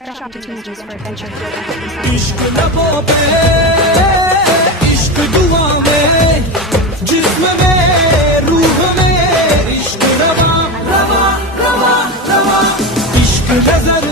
fresh opportunities for adventure. इश्क लबों पे इश्क दुआ में जिस्म में रूह में इश्क रवा रवा रवा रवा इश्क नजर